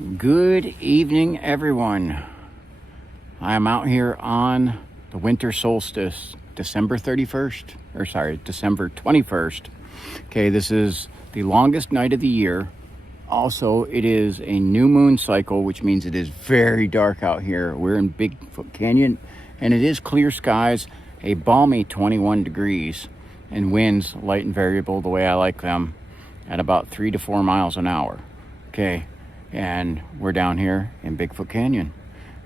Good evening, everyone. I am out here on the winter solstice, December 21st. Okay, this is the longest night of the year. Also, it is a new moon cycle, which means it is very dark out here. We're in Bigfoot Canyon, and it is clear skies, a balmy 21 degrees, and winds light and variable the way I like them at about 3 to 4 miles an hour. Okay. And we're down here in Bigfoot Canyon.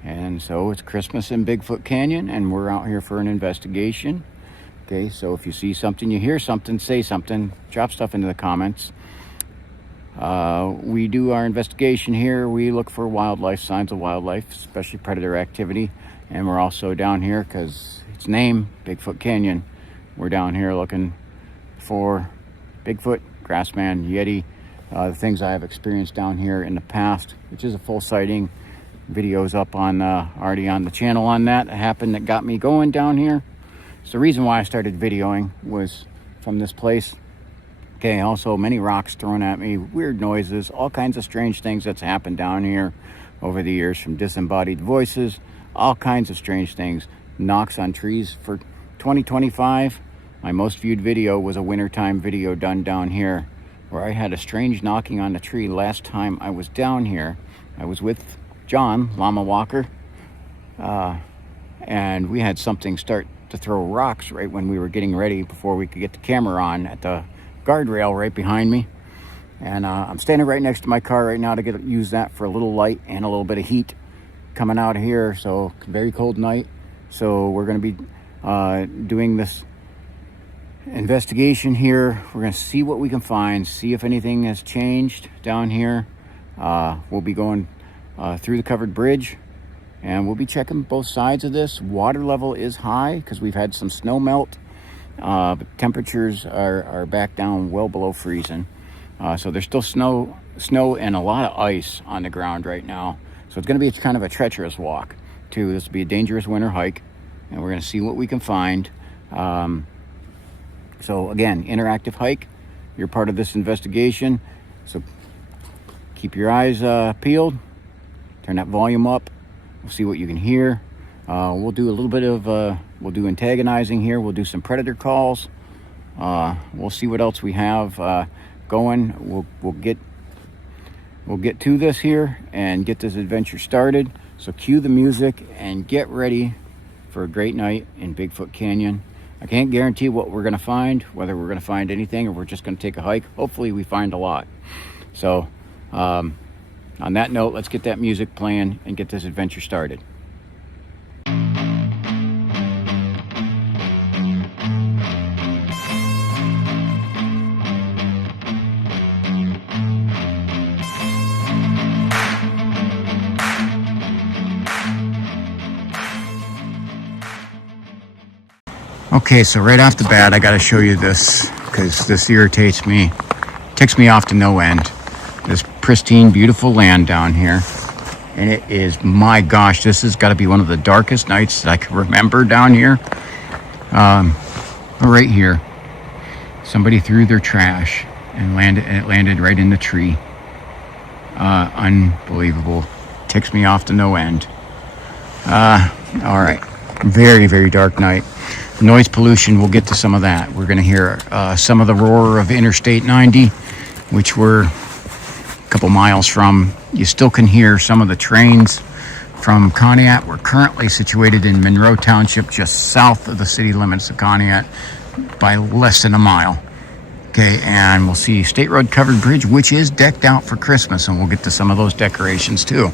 And so it's Christmas in Bigfoot Canyon, and we're out here for an investigation. Okay, so if you see something, you hear something, say something, drop stuff into the comments. We do our investigation here. We look for wildlife, signs of wildlife, especially predator activity. And we're also down here because it's named Bigfoot Canyon. We're down here looking for Bigfoot, grassman, yeti, the things I have experienced down here in the past, which is a full sighting. Videos up on already on the channel on that happened that got me going down here. So the reason why I started videoing was from this place. Okay, also many rocks thrown at me, weird noises, all kinds of strange things that's happened down here over the years, from disembodied voices, all kinds of strange things. Knocks on trees. For 2025, my most viewed video was a wintertime video done down here, where I had a strange knocking on the tree last time I was down here. I was with John, Llama Walker, and we had something start to throw rocks right when we were getting ready before we could get the camera on at the guardrail right behind me. And I'm standing right next to my car right now to use that for a little light and a little bit of heat coming out of here. So very cold night. So we're going to be doing this investigation here. We're going to see what we can find, see if anything has changed down here. We'll be going through the covered bridge, and we'll be checking both sides of this. Water level is high because we've had some snow melt, but temperatures are back down well below freezing. So there's still snow and a lot of ice on the ground right now. So it's going to be kind of a treacherous walk too. This will be a dangerous winter hike, and we're going to see what we can find. So again, interactive hike. You're part of this investigation. So keep your eyes peeled. Turn that volume up. We'll see what you can hear. We'll do a little bit of, we'll do antagonizing here. We'll do some predator calls. We'll see what else we have going. We'll get to this here and get this adventure started. So cue the music and get ready for a great night in Bigfoot Canyon. I can't guarantee what we're going to find, whether we're going to find anything or we're just going to take a hike. Hopefully we find a lot. So on that note, let's get that music playing and get this adventure started. Okay, so right off the bat, I got to show you this because this irritates me, ticks me off to no end. This pristine, beautiful land down here, and it is, my gosh, this has got to be one of the darkest nights that I can remember down here. Right here, somebody threw their trash and it landed right in the tree. Unbelievable, ticks me off to no end. All right, very, very dark night. Noise pollution, we'll get to some of that. We're going to hear some of the roar of Interstate 90, which we're a couple miles from. You still can hear some of the trains from Conneaut. We're currently situated in Monroe Township, just south of the city limits of Conneaut by less than a mile. Okay, and we'll see State Road Covered Bridge, which is decked out for Christmas, and we'll get to some of those decorations too.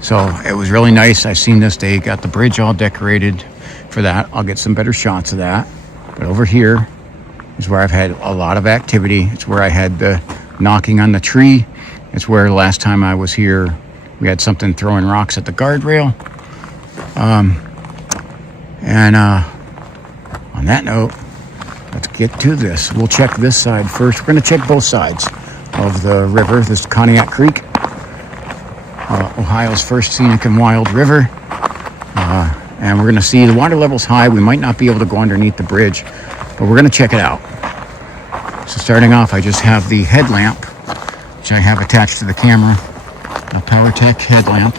So it was really nice. I've seen this. They got the bridge all decorated for that. I'll get some better shots of that. But over here is where I've had a lot of activity. It's where I had the knocking on the tree. It's where last time I was here, we had something throwing rocks at the guardrail. On that note, let's get to this. We'll check this side first. We're going to check both sides of the river. This is Conneaut Creek, Ohio's first scenic and wild river. And we're going to see the water level's high. We might not be able to go underneath the bridge, but we're going to check it out. So starting off, I just have the headlamp, which I have attached to the camera. PowerTech headlamp.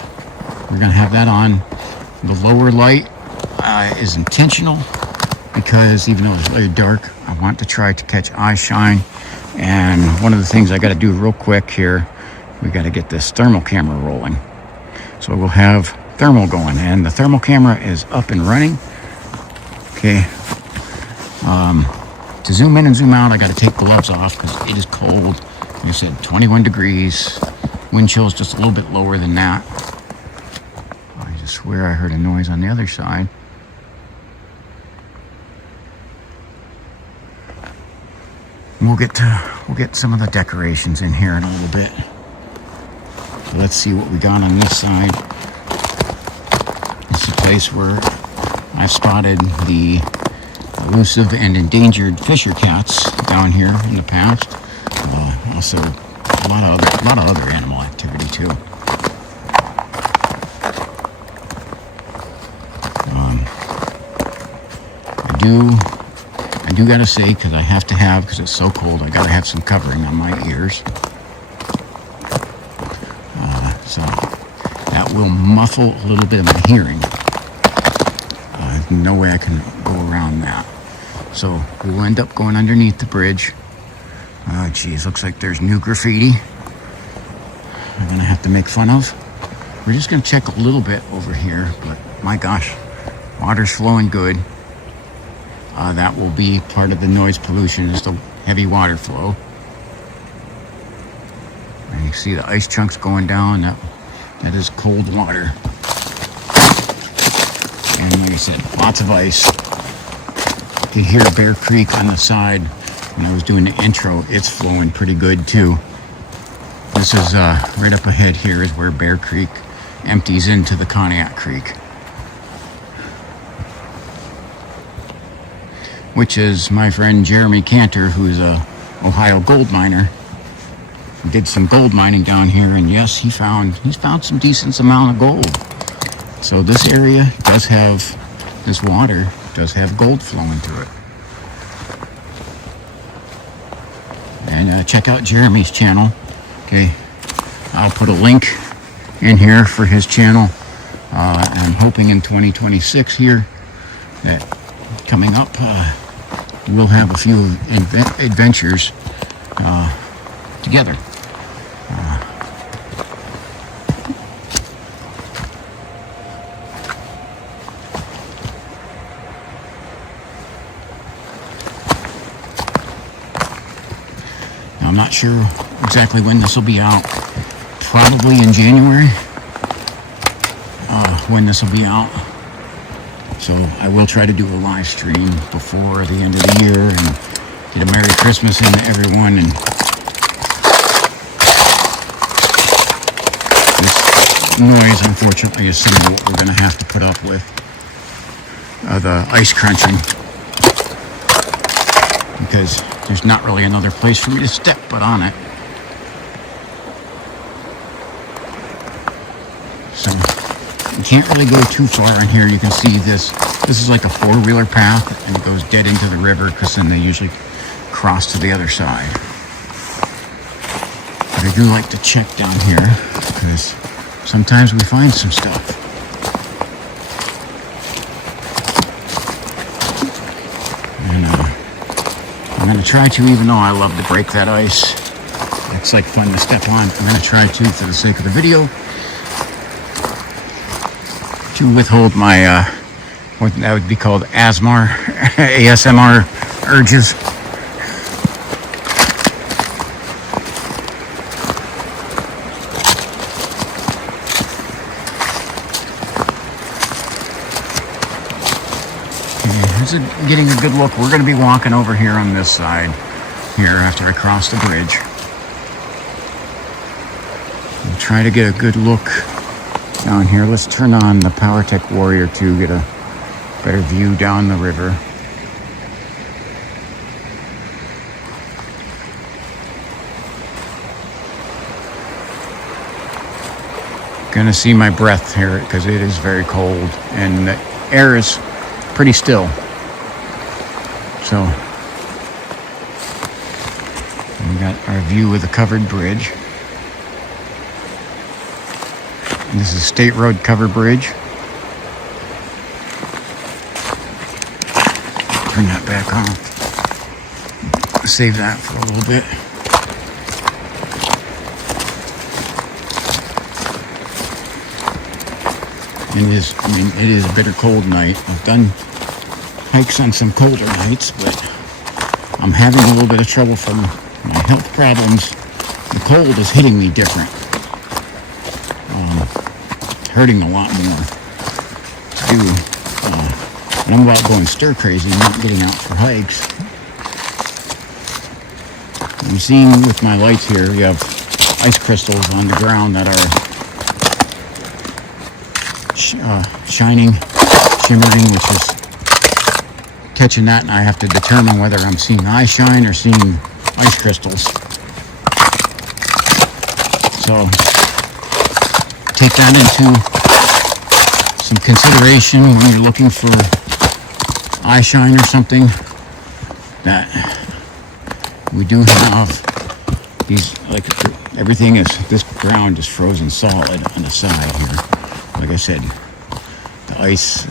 We're going to have that on. The lower light is intentional because even though it's very dark, I want to try to catch eye shine. And one of the things I got to do real quick here, we got to get this thermal camera rolling. So we'll have thermal going, and the thermal camera is up and running. Okay. To zoom in and zoom out, I got to take gloves off because it is cold. Like I said, 21 degrees. Wind chill is just a little bit lower than that. I just swear I heard a noise on the other side. We'll get some of the decorations in here in a little bit. So let's see what we got on this side. This is a place where I've spotted the elusive and endangered fisher cats down here in the past. Also, a lot of other animal activity too. I do gotta say, because I have to have, because it's so cold, I gotta have some covering on my ears. So that will muffle a little bit of my hearing. There's no way I can go around that. So we'll end up going underneath the bridge. Oh geez, looks like there's new graffiti I'm gonna have to make fun of. We're just gonna check a little bit over here, but my gosh, water's flowing good. That will be part of the noise pollution, is the heavy water flow. And you see the ice chunks going down. That is cold water. And like I said, lots of ice. You can hear Bear Creek on the side. When I was doing the intro, it's flowing pretty good too. This is right up ahead here is where Bear Creek empties into the Conneaut Creek, which is my friend Jeremy Cantor, who's a Ohio gold miner. He did some gold mining down here, and yes, he's found some decent amount of gold. So this area does have, this water does have gold flowing through it. And check out Jeremy's channel. Okay, I'll put a link in here for his channel. I'm hoping in 2026 here that coming up we'll have a few adventures together. I'm not sure exactly when this will be out. Probably in January when this will be out. So I will try to do a live stream before the end of the year and get a Merry Christmas into everyone. And this noise, unfortunately, is some of what we're going to have to put up with. The ice crunching. Because there's not really another place for me to step but on it. So you can't really go too far in here. You can see this is like a four-wheeler path, and it goes dead into the river because then they usually cross to the other side. But I do like to check down here because sometimes we find some stuff. And I'm going to try to, even though I love to break that ice, it's like fun to step on, I'm going to try to, for the sake of the video, to withhold my, what that would be called ASMR urges. Okay, getting a good look. We're going to be walking over here on this side here after I cross the bridge. We'll try to get a good look down here. Let's turn on the PowerTech Warrior to get a better view down the river. Gonna see my breath here because it is very cold and the air is pretty still. So we got our view of the covered bridge. And this is State Road Cover Bridge. Turn that back on. Save that for a little bit. And it is a bitter cold night. I've done hikes on some colder nights, but I'm having a little bit of trouble from my health problems. The cold is hitting me different. It's hurting a lot more. And I'm about going stir crazy and not getting out for hikes. I'm seeing with my lights here, you have ice crystals on the ground that are shining, shimmering, which is catching that, and I have to determine whether I'm seeing eye shine or seeing ice crystals. So take that into some consideration when you're looking for eye shine or something. That we do have these, like, everything is, this ground is frozen solid on the side here. Like I said, the ice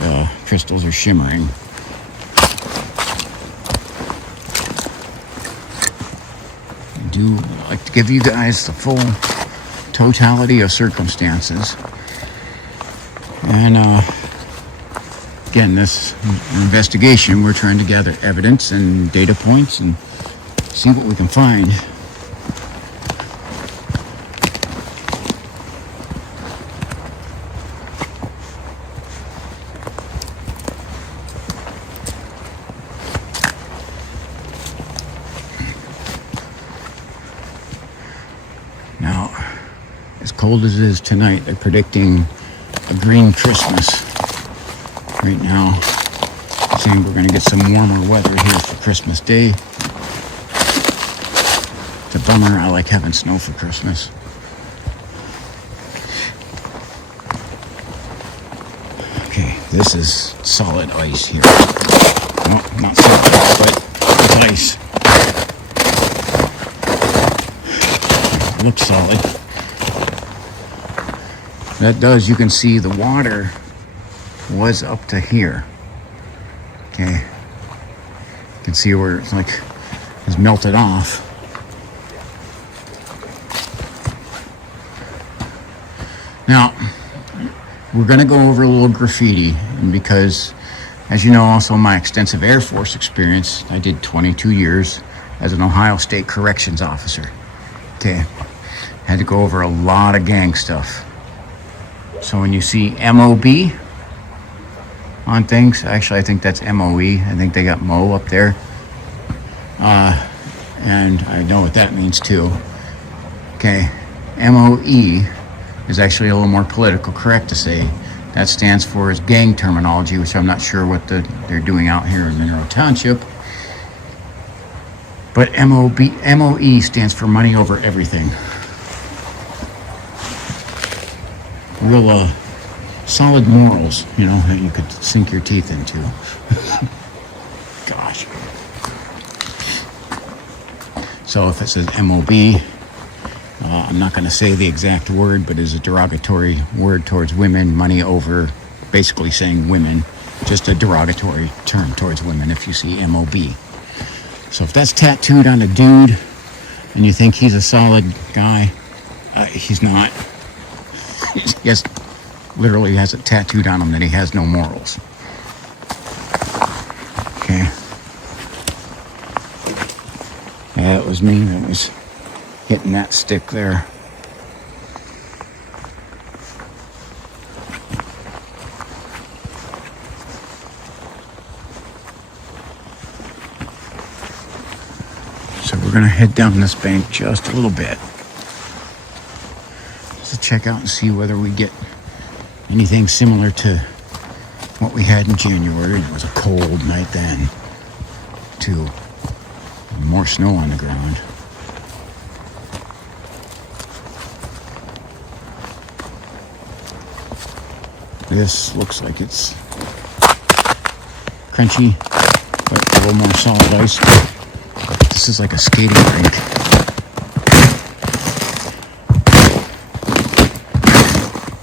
crystals are shimmering. I do like to give you guys the full totality of circumstances. And again, this investigation, we're trying to gather evidence and data points and see what we can find. Now, as cold as it is tonight, they're predicting a green Christmas. Right now, saying we're going to get some warmer weather here for Christmas Day. It's a bummer. I like having snow for Christmas. Okay, this is solid ice here. No, not solid, but it's ice. It looks solid. That does, you can see the water was up to here. Okay. You can see where it's like it's melted off. Now, we're going to go over a little graffiti, and because, as you know, also my extensive Air Force experience, I did 22 years as an Ohio State Corrections Officer. Okay. Had to go over a lot of gang stuff. So when you see MOB on things, actually I think that's MOE. I think they got Mo up there. And I know what that means too. Okay, MOE is actually a little more political correct to say. That stands for is gang terminology, which I'm not sure what they're doing out here in Mineral Township. But MOE stands for money over everything. Real solid morals, you know, that you could sink your teeth into. Gosh. So if it says MOB, I'm not going to say the exact word, but it's a derogatory word towards women, money over, basically saying women, just a derogatory term towards women if you see MOB. So if that's tattooed on a dude and you think he's a solid guy, he's not. He literally has it tattooed on him that he has no morals. Okay. Yeah, it was me that was hitting that stick there. So we're going to head down this bank just a little bit. Just to check out and see whether we get anything similar to what we had in January. It was a cold night then, too. More snow on the ground. This looks like it's crunchy, but a little more solid ice. This is like a skating rink.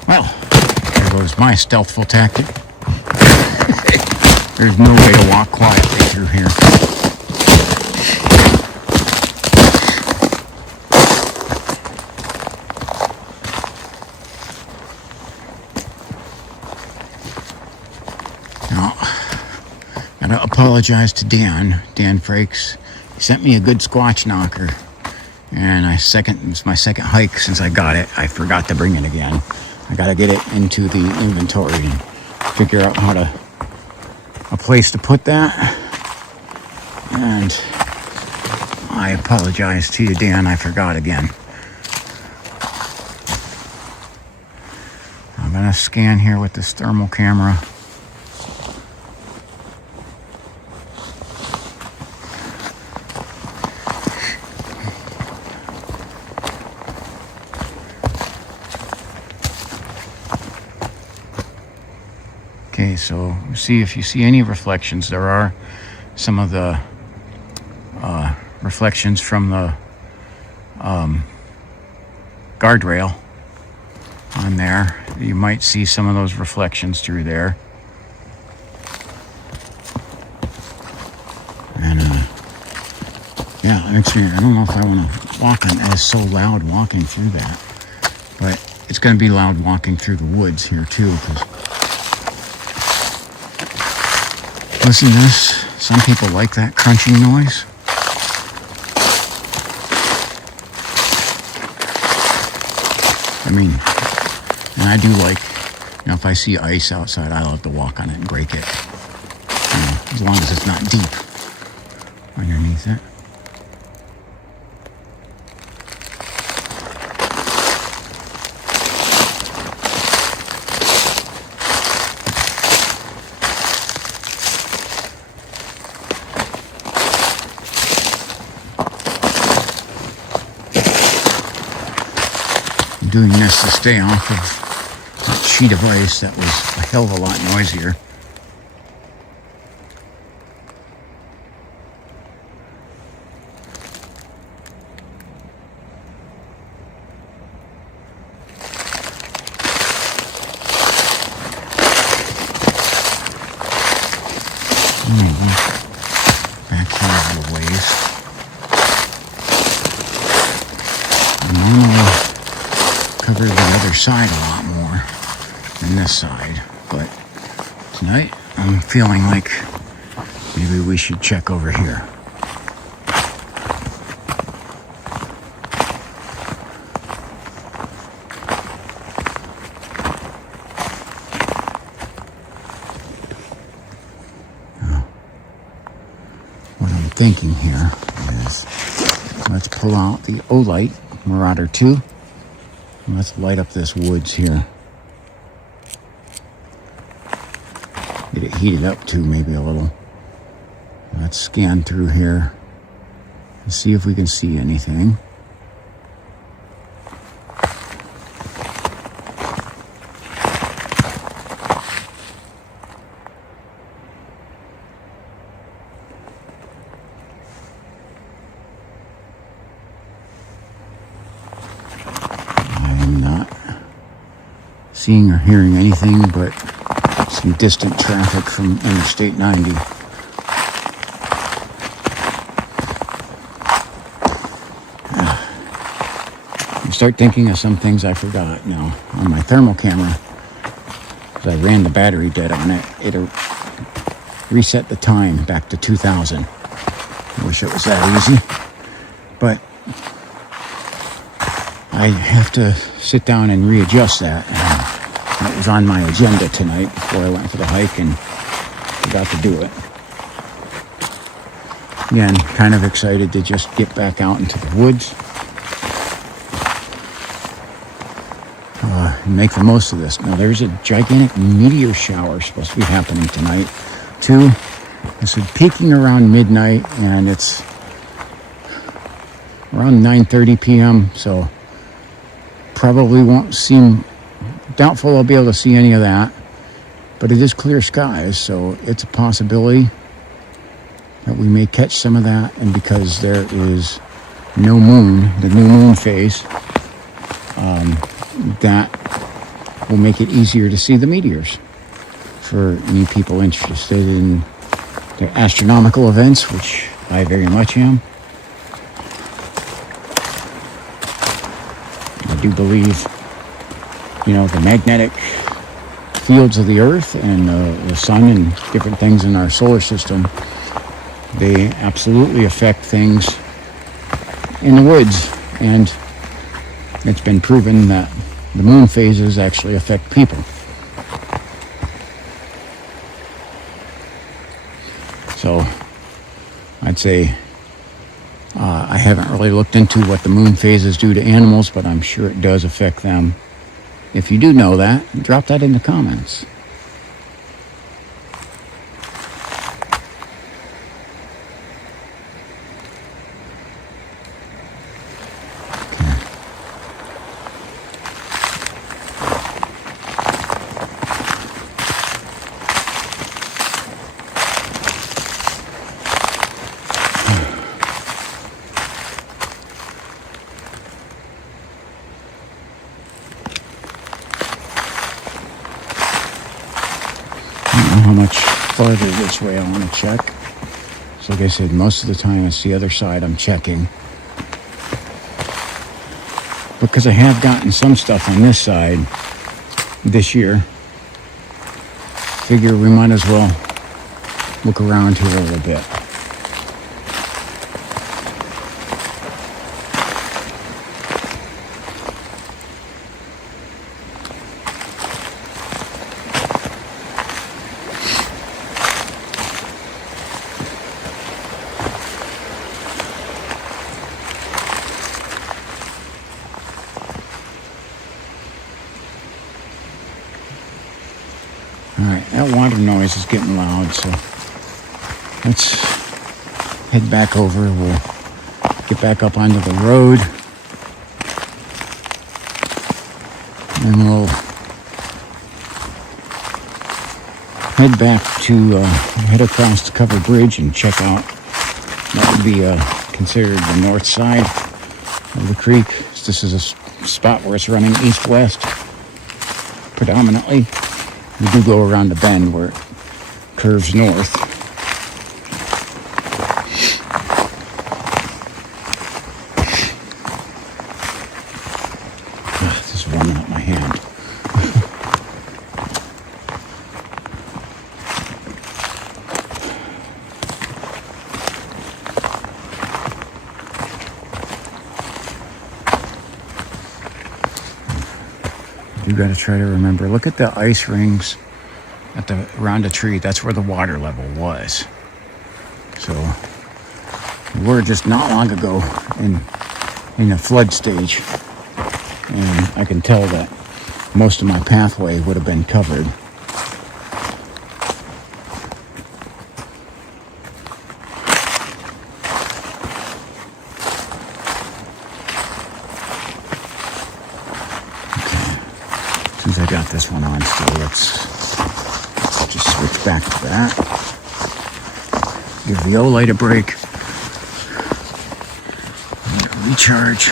Well, was my stealthful tactic. There's no way to walk quietly through here. Now, gotta apologize to Dan Frakes. He sent me a good squatch knocker. And it's my second hike since I got it. I forgot to bring it again. I gotta get it into the inventory and figure out a place to put that. And I apologize to you, Dan. I forgot again. I'm gonna scan here with this thermal camera. Okay, so see if you see any reflections. There are some of the reflections from the guardrail on there. You might see some of those reflections through there. And yeah, actually, I don't know if I want to walk on as so loud walking through that, but it's going to be loud walking through the woods here too. Because listen to this. Some people like that crunching noise. I mean, and I do like, if I see ice outside, I love to walk on it and break it. As long as it's not deep underneath it. Doing this to stay off of that sheet of ice that was a hell of a lot noisier. Back here a little ways. Cover the other side a lot more than this side, but tonight I'm feeling like maybe we should check over here. What I'm thinking here is let's pull out the Olight Marauder 2. Let's light up this woods here. Get it heated up too, maybe a little. Let's scan through here and see if we can see anything. Seeing or hearing anything but some distant traffic from Interstate 90. I start thinking of some things I forgot now. On my thermal camera, as I ran the battery dead on it, it'll reset the time back to 2000. I wish it was that easy, but I have to sit down and readjust that. That was on my agenda tonight before I went for the hike and forgot to do it. Again, kind of excited to just get back out into the woods and make the most of this. Now, there's a gigantic meteor shower supposed to be happening tonight, too. This is peaking around midnight, and it's around 9:30 p.m., so probably won't seem... Doubtful I'll be able to see any of that, but it is clear skies, so it's a possibility that we may catch some of that. And because there is no moon, the new moon phase, that will make it easier to see the meteors. For any people interested in the astronomical events, which I very much am, I do believe, the magnetic fields of the Earth and the sun and different things in our solar system, they absolutely affect things in the woods. And it's been proven that the moon phases actually affect people. So I'd say I haven't really looked into what the moon phases do to animals, but I'm sure it does affect them. If you do know that, drop that in the comments. How much farther this way I want to check. So like I said, most of the time it's the other side I'm checking, because I have gotten some stuff on this side this year. Figure we might as well look around here a little bit. Alright, that water noise is getting loud, so let's head back over. We'll get back up onto the road, and we'll head across the covered bridge and check out what would be considered the north side of the creek. This is a spot where it's running east-west predominantly. We do go around the bend where it curves north. This is warming up my hand. You got to try to remember. Look at the ice rings around the tree. That's where the water level was. So we're just not long ago in a flood stage, and I can tell that most of my pathway would have been covered. Since I got this one on still, let's just switch back to that. Give the O-light a break. And recharge.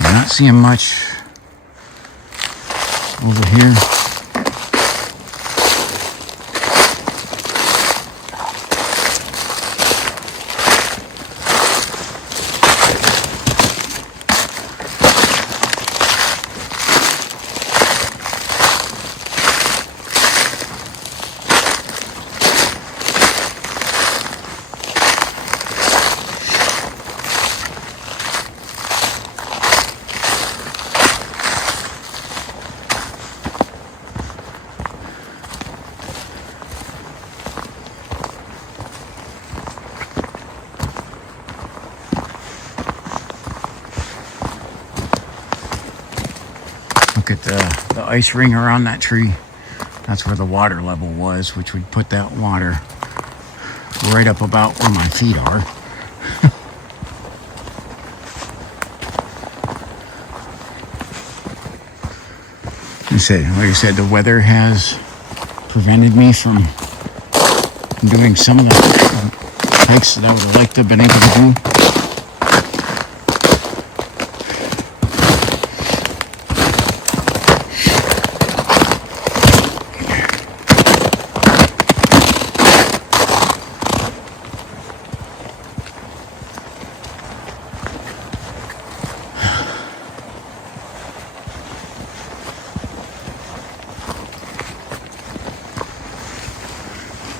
Not seeing much over here. the ice ring around that tree, that's where the water level was, which would put that water right up about where my feet are. Like I said, the weather has prevented me from doing some of the hikes that I would have liked to have been able to do.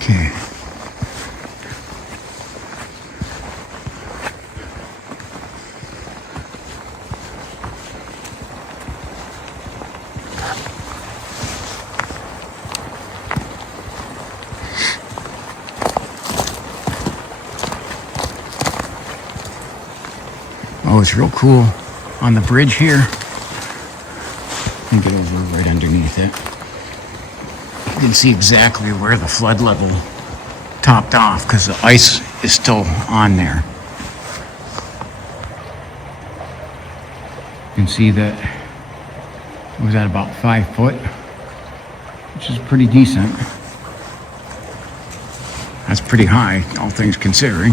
Okay. Oh, it's real cool on the bridge here. Let me get over right underneath it. You can see exactly where the flood level topped off because the ice is still on there. You can see that it was at about 5 foot, which is pretty decent. That's pretty high, all things considering.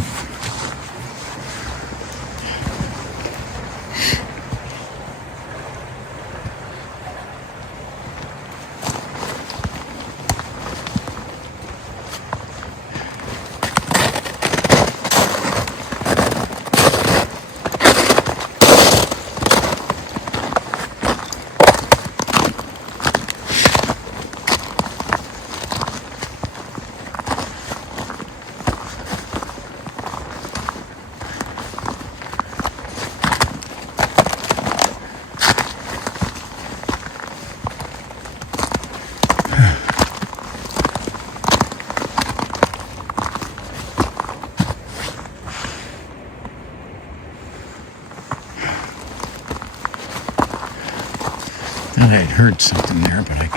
I thought I'd heard something there, but I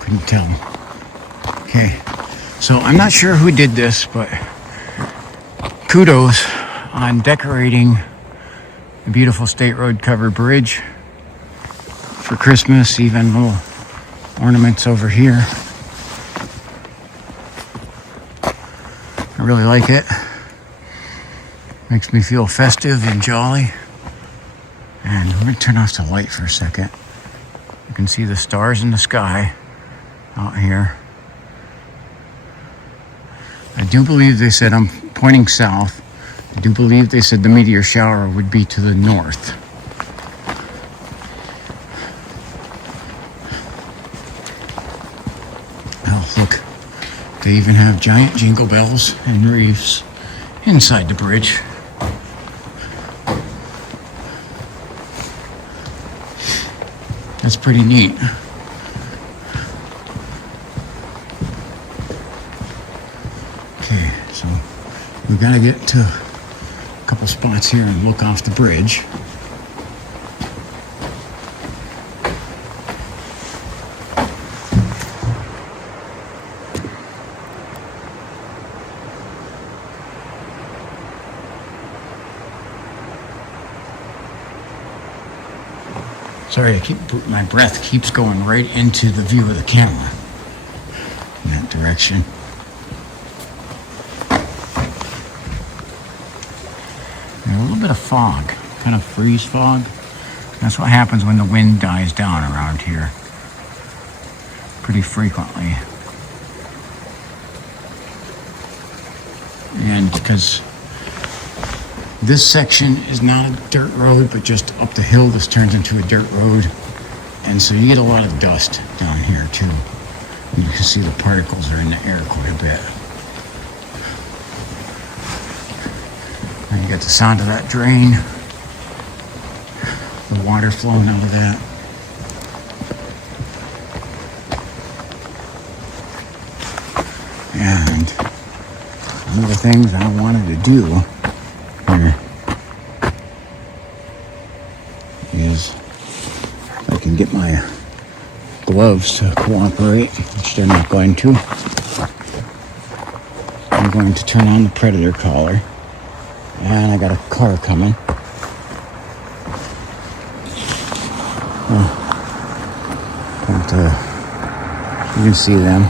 couldn't tell. Okay, so I'm not sure who did this, but kudos on decorating a beautiful state road covered bridge for Christmas, even little ornaments over here. I really like it. Makes me feel festive and jolly. And I'm going to turn off the light for a second. You can see the stars in the sky out here. I do believe they said, I'm pointing south, I do believe they said the meteor shower would be to the north. Oh, look, they even have giant jingle bells and reefs inside the bridge. That's pretty neat. Okay, so we've got to get to a couple spots here and look off the bridge. Sorry, my breath keeps going right into the view of the camera in that direction. And a little bit of fog, kind of freeze fog. That's what happens when the wind dies down around here pretty frequently. And because this section is not a dirt road, but just up the hill, this turns into a dirt road. And so you get a lot of dust down here too. And you can see the particles are in the air quite a bit. And you got the sound of that drain, the water flowing out of that. And one of the things I wanted to do here is if I can get my gloves to cooperate, which they're not going to. I'm going to turn on the predator collar. And I got a car coming. You can see them.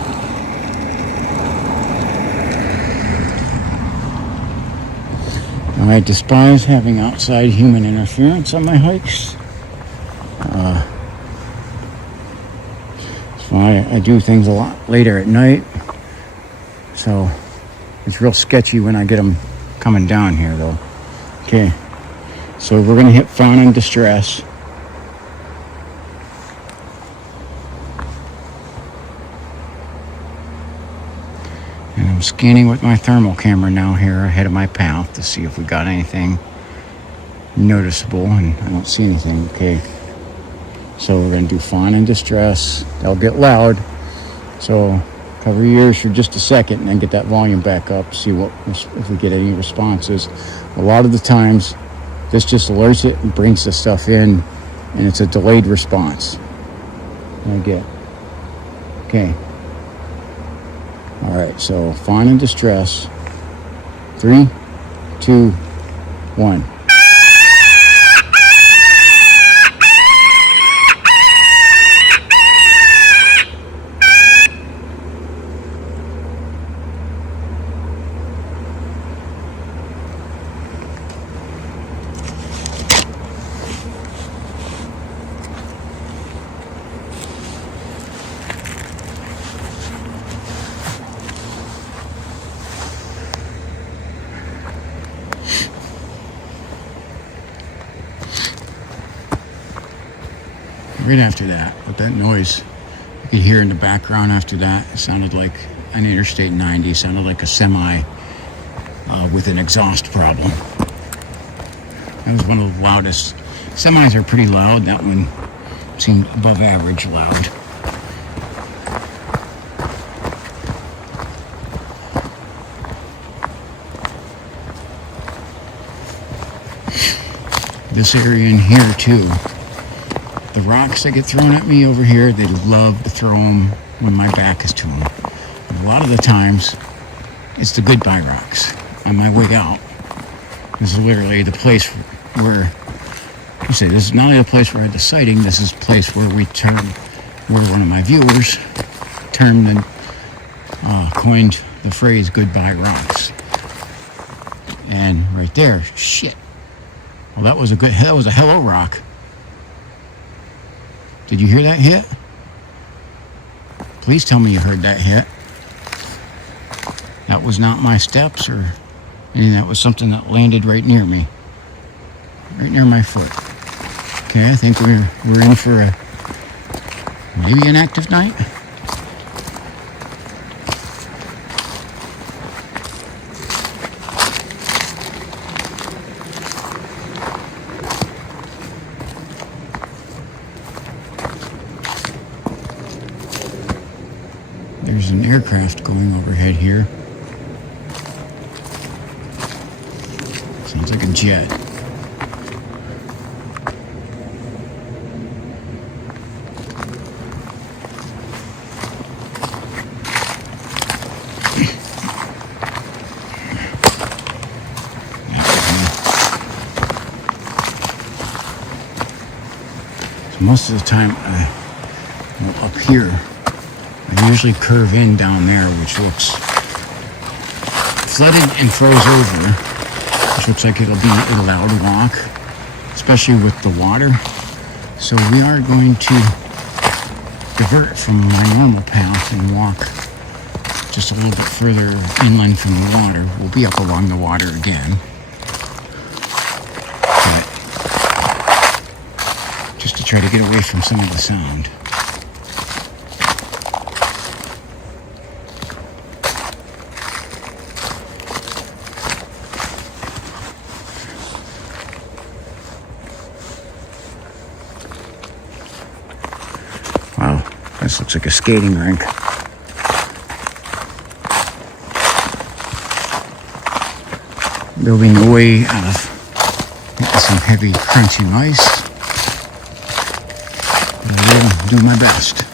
Now, I despise having outside human interference on my hikes. So I do things a lot later at night. So it's real sketchy when I get them coming down here, though. Okay, so we're going to hit Found in Distress. And I'm scanning with my thermal camera now here ahead of my path to see if we got anything noticeable, and I don't see anything. Okay, so we're going to do Found in Distress. They'll get loud, so cover your ears for just a second and then get that volume back up, see if we get any responses. A lot of the times this just alerts it and brings the stuff in, and it's a delayed response. I get. Okay. All right, so Found in Distress. 3, 2, 1. Right after that, with that noise you could hear in the background after that, it sounded like an Interstate 90, sounded like a semi with an exhaust problem. That was one of the loudest. Semis are pretty loud. That one seemed above average loud. This area in here too. The rocks that get thrown at me over here, they love to throw them when my back is to them. And a lot of the times, it's the goodbye rocks. On my way out, this is literally the place where, you say, this is not only the place where I had the sighting, this is the place where where one of my viewers termed and coined the phrase goodbye rocks. And right there, shit. Well, that was a hello rock. Did you hear that hit? Please tell me you heard that hit. That was not my steps or anything. That was something that landed right near me. Right near my foot. Okay, I think we're in for maybe an active night. There's an aircraft going overhead here. Sounds like a jet. So most of the time, up here, I usually curve in down there, which looks flooded and froze over, which looks like it'll be a loud walk, especially with the water. So we are going to divert from my normal path and walk just a little bit further inland from the water. We'll be up along the water again, but just to try to get away from some of the sound. Wow, this looks like a skating rink. There'll be no way of getting some heavy, crunchy mice, but I will do my best.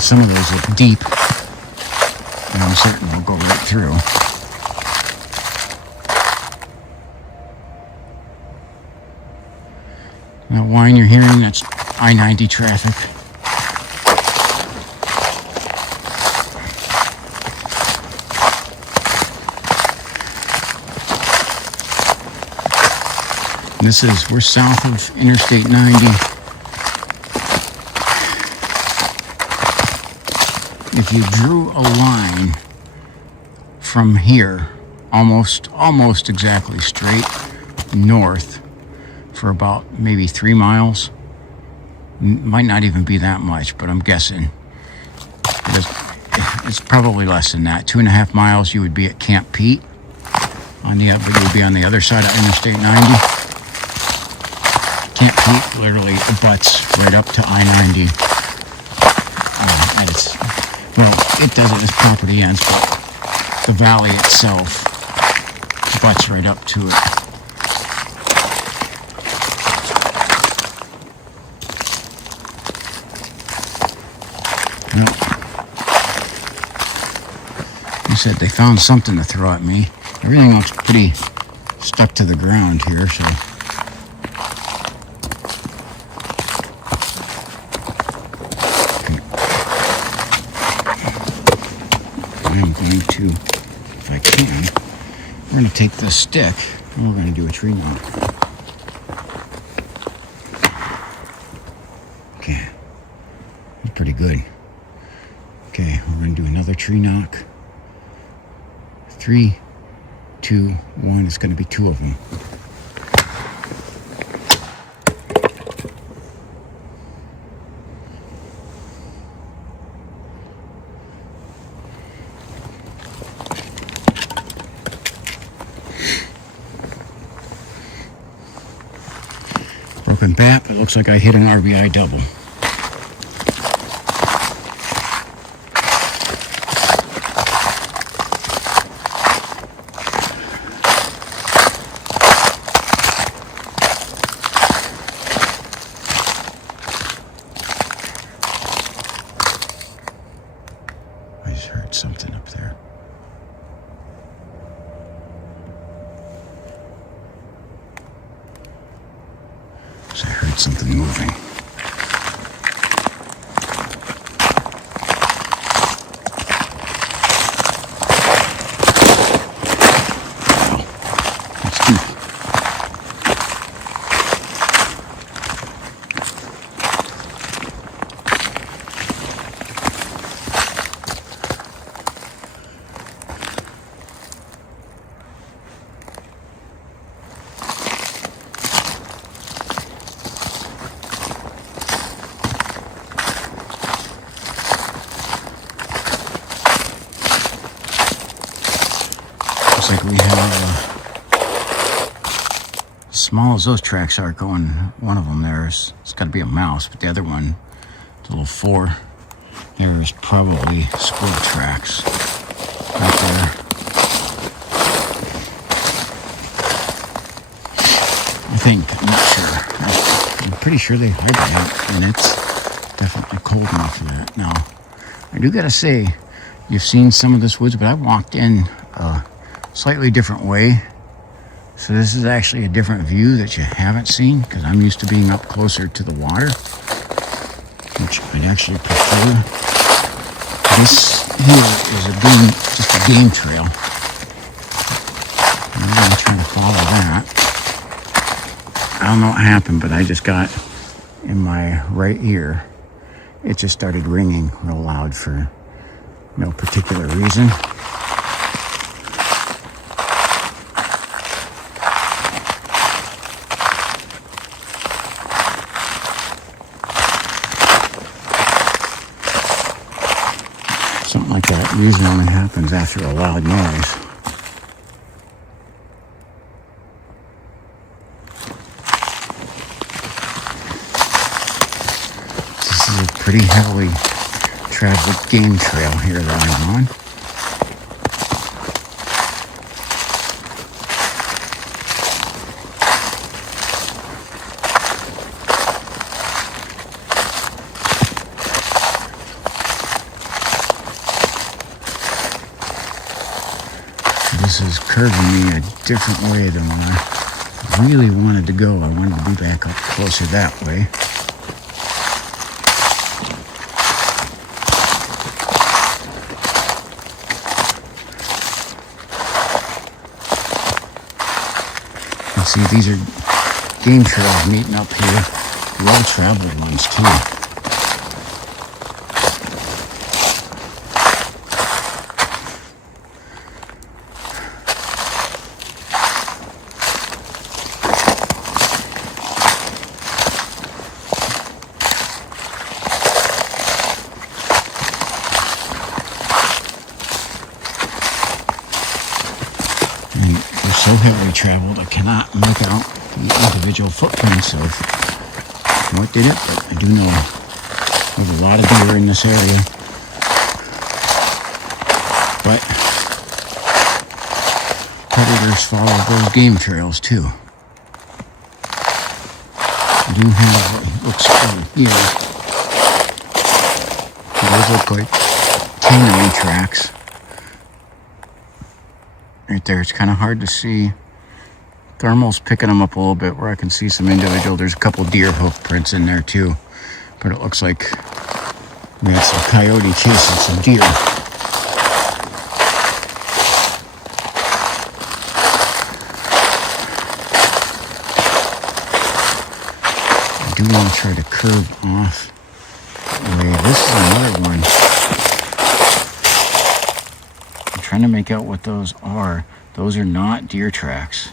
Some of those look deep, and I'm certain we'll go right through. That whine you're hearing, that's I-90 traffic. We're south of Interstate 90. If you drew a line from here, almost exactly straight north for about maybe 3 miles, might not even be that much, but I'm guessing it's probably less than that. 2.5 miles, you would be at Camp Pete. But you would be on the other side of Interstate 90. Camp Pete literally abuts right up to I-90. It doesn't, its property ends, but the valley itself butts right up to it. They said they found something to throw at me. Everything looks pretty stuck to the ground here, so. I'm going to, if I can, we're going to take this stick and we're going to do a tree knock. Okay, that's pretty good. Okay, we're going to do another tree knock. 3, 2, 1. It's going to be 2 of them. Broken bat, but it looks like I hit an RBI double. I just heard something up there. I heard something moving. Wow, that's deep. Looks like we have, as small as those tracks are going, one of them there is, it's got to be a mouse, but the other one, the little 4, there is probably squirrel tracks right there. I think, I'm not sure. I'm pretty sure they hibernate, and it's definitely cold enough for that. Now, I do gotta say, you've seen some of this woods, but I walked in a slightly different way. So this is actually a different view that you haven't seen, because I'm used to being up closer to the water, which I'd actually prefer. This here is just a game trail. I'm going to try to follow that. I don't know what happened, but I just got in my right ear, it just started ringing real loud for no particular reason. Something like that usually only happens after a loud noise. This is a pretty heavily traveled game trail here that I'm on. This is curving me a different way than when I really wanted to go. I wanted to be back up closer that way. You see, these are game trails meeting up here. Well-traveled ones, too. And they're so heavily traveled, I cannot make out the individual footprints of what did it, but I do know there's a lot of deer in this area. But predators follow those game trails too. I do have what looks from here. Those look like canine tracks. Right there, it's kind of hard to see. Thermal's picking them up a little bit where I can see some individual. There's a couple deer hoof prints in there too. But it looks like we had some coyote chasing some deer. I do want to try to curve off the way. This is another one. I'm trying to make out what those are. Those are not deer tracks.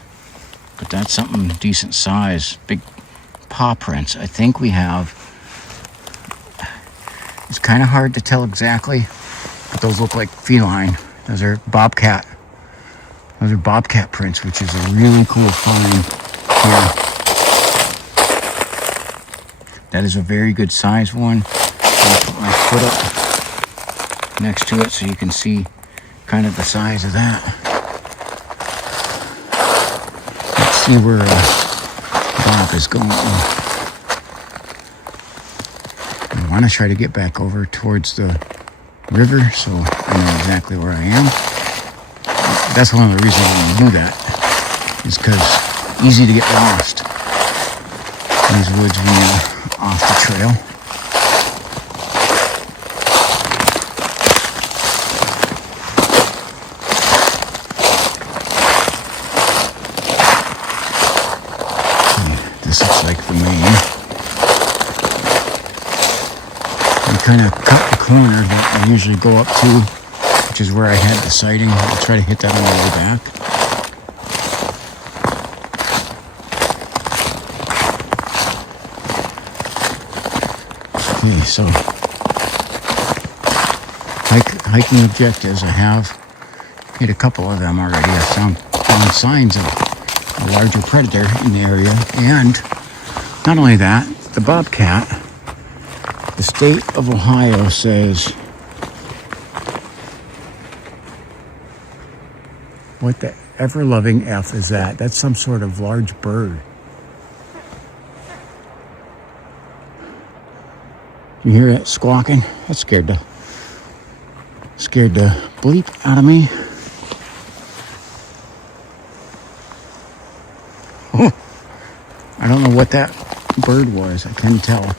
But that's something decent size. Big paw prints. I think we have. It's kind of hard to tell exactly, but those look like feline. Those are bobcat. Those are bobcat prints, which is a really cool find here. That is a very good size one. I'll put my foot up next to it so you can see kind of the size of that. See where Bob is going. I want to try to get back over towards the river so I know exactly where I am. That's one of the reasons I do that, is because it's easy to get lost in these woods when you're off the trail. This looks like the main. I kind of cut the corner that I usually go up to, which is where I had the sighting. I'll try to hit that on the way back. Okay, so hiking objectives, I have hit a couple of them already. I found signs of a larger predator in the area, and not only that, the bobcat. The state of Ohio says, what the ever-loving F is that? That's some sort of large bird. You hear that squawking? That scared the bleep out of me. Oh, I don't know what that bird was. I couldn't tell.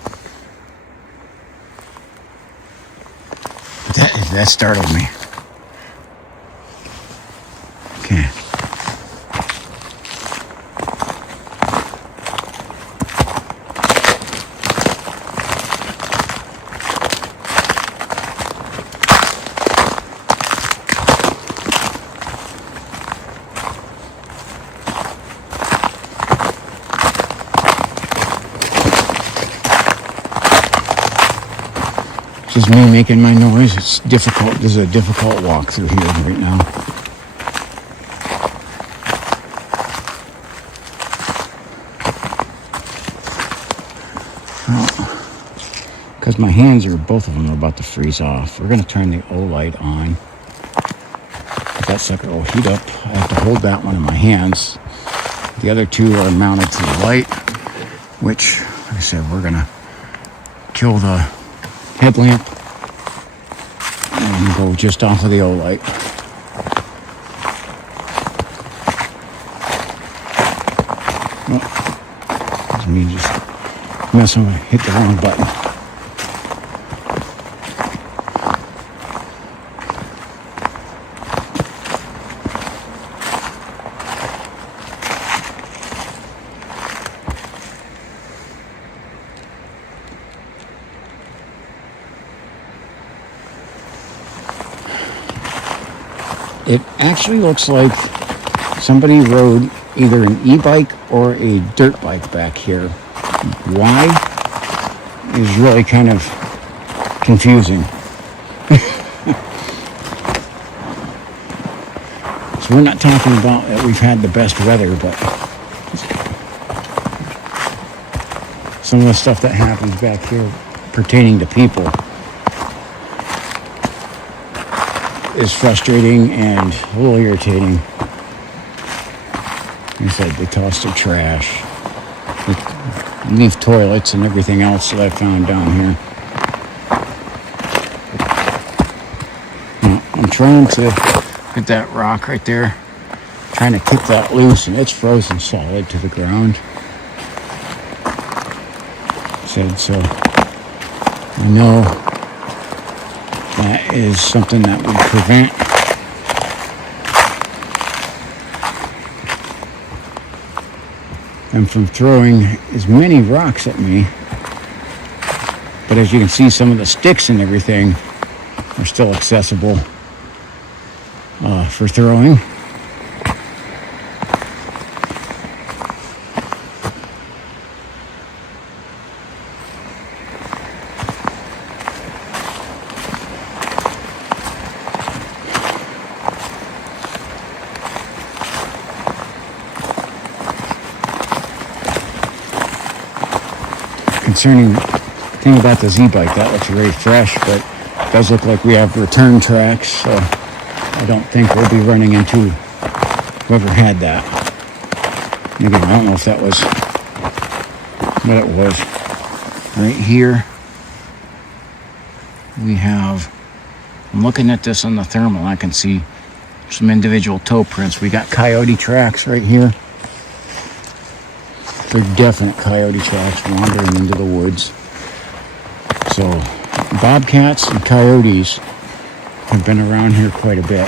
That startled me. Okay. Just me making my noise. It's difficult. This is a difficult walk through here right now. Because my hands are, both of them are about to freeze off. We're going to turn the O light on. That sucker will heat up. I have to hold that one in my hands. The other two are mounted to the light, which, like I said, we're going to kill the headlamp and go just off of the O light. That's me just messing with, hit the wrong button. It actually looks like somebody rode either an e-bike or a dirt bike back here. Why is really kind of confusing. So we're not talking about that we've had the best weather, but some of the stuff that happens back here pertaining to people is frustrating and a little irritating. Like I said, they toss their trash, they leave toilets and everything else that I found down here. Now, I'm trying to get that rock right there, trying to kick that loose, and it's frozen solid to the ground. So I know that is something that would prevent them from throwing as many rocks at me. But as you can see, some of the sticks and everything are still accessible for throwing. Concerning thing about the Z-bike, that looks very fresh, but it does look like we have return tracks, so I don't think we'll be running into whoever had that. Maybe, I don't know if that was what it was. Right here we have, I'm looking at this on the thermal, I can see some individual toe prints. We got coyote tracks right here. They're definite coyote tracks wandering into the woods. So bobcats and coyotes have been around here quite a bit.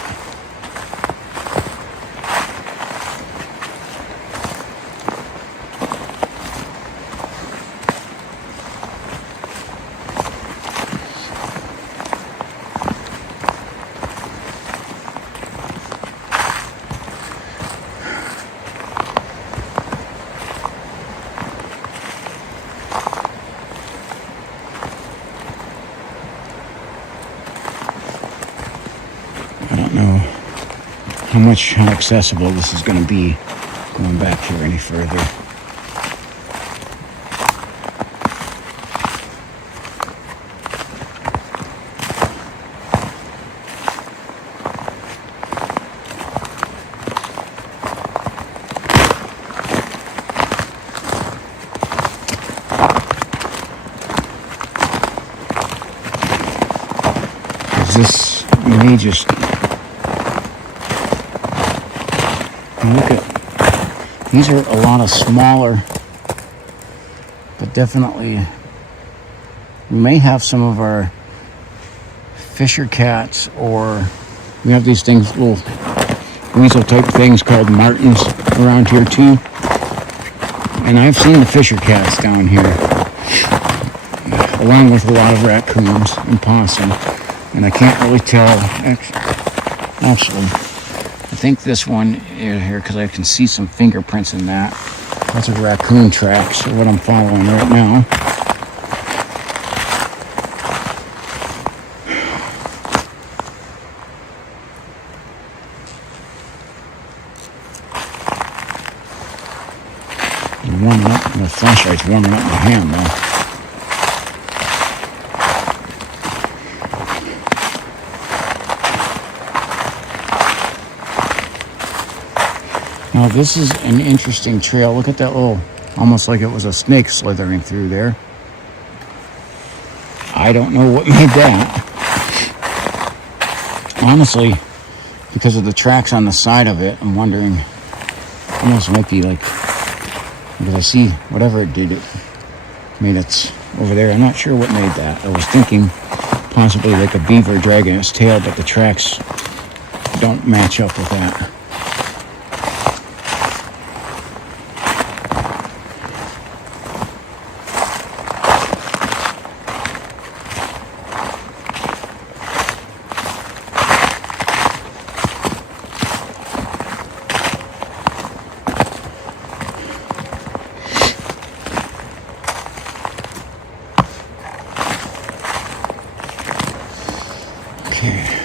How accessible this is going to be going back here any further. This may just look at, these are a lot of smaller, but definitely we may have some of our fisher cats, or we have these things, little weasel type things called martins around here too. And I've seen the fisher cats down here, along with a lot of raccoons and possum. And I can't really tell, actually, I think this one is here because I can see some fingerprints in that. That's a raccoon track, so what I'm following right now. Warming up, the flashlight's warming up my hand though. Now this is an interesting trail. Look at that little, almost like it was a snake slithering through there. I don't know what made that. Honestly, because of the tracks on the side of it, I'm wondering, almost might be like Because I see whatever it did, it made its over there. I'm not sure what made that. I was thinking possibly like a beaver dragging its tail, but the tracks don't match up with that. Okay.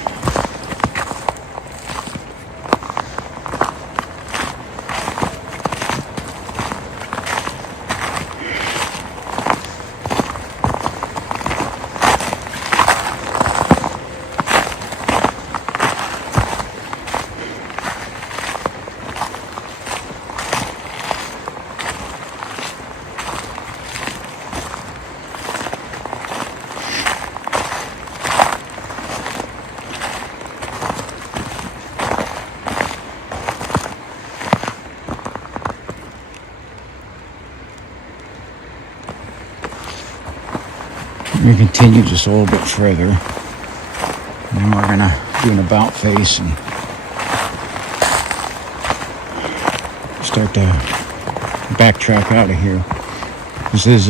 We continue just a little bit further, and then we're gonna do an about face and start to backtrack out of here. This is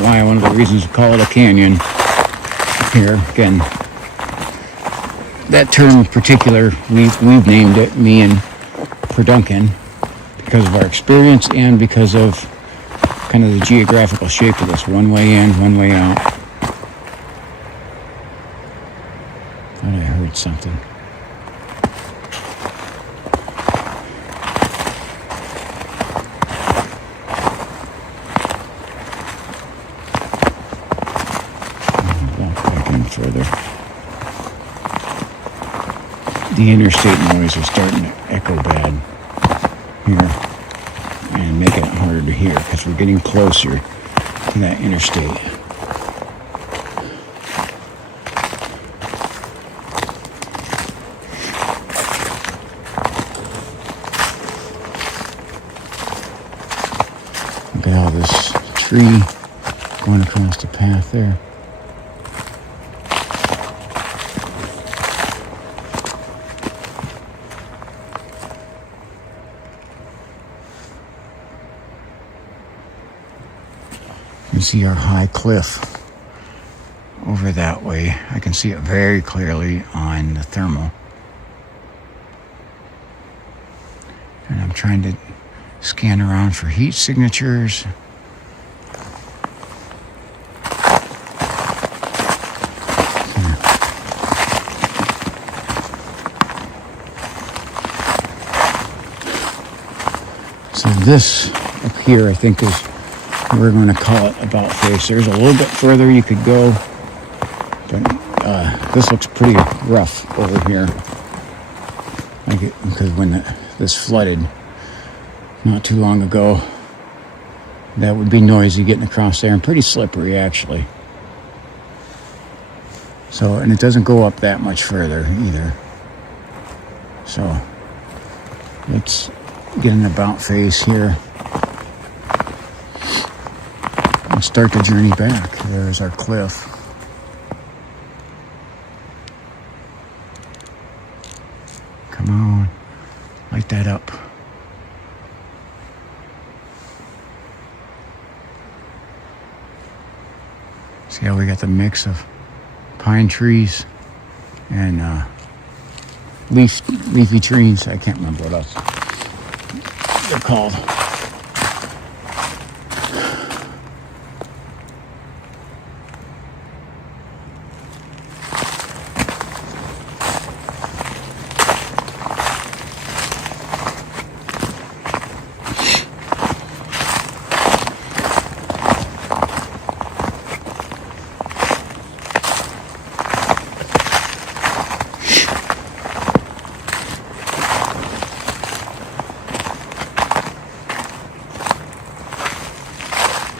why one of the reasons we call it a canyon here. Again, that term in particular, we've named it, me and Duncan, because of our experience and because of kind of the geographical shape of this. One way in, one way out. Thought I heard something. Back in further. The interstate noise is starting to echo bad here and make it harder to hear because we're getting closer to that interstate. Look at all this tree going across the path there. You see our high cliff over that way. I can see it very clearly on the thermal. And I'm trying to scan around for heat signatures. So this up here, I think, is we're going to call it about face. There's a little bit further you could go, but this looks pretty rough over here. Because when this flooded not too long ago, that would be noisy getting across there and pretty slippery actually. So, and it doesn't go up that much further either. So let's get an about face here. Start the journey back. There's our cliff. Come on, light that up. See how we got the mix of pine trees and leafy trees. I can't remember what else they're called.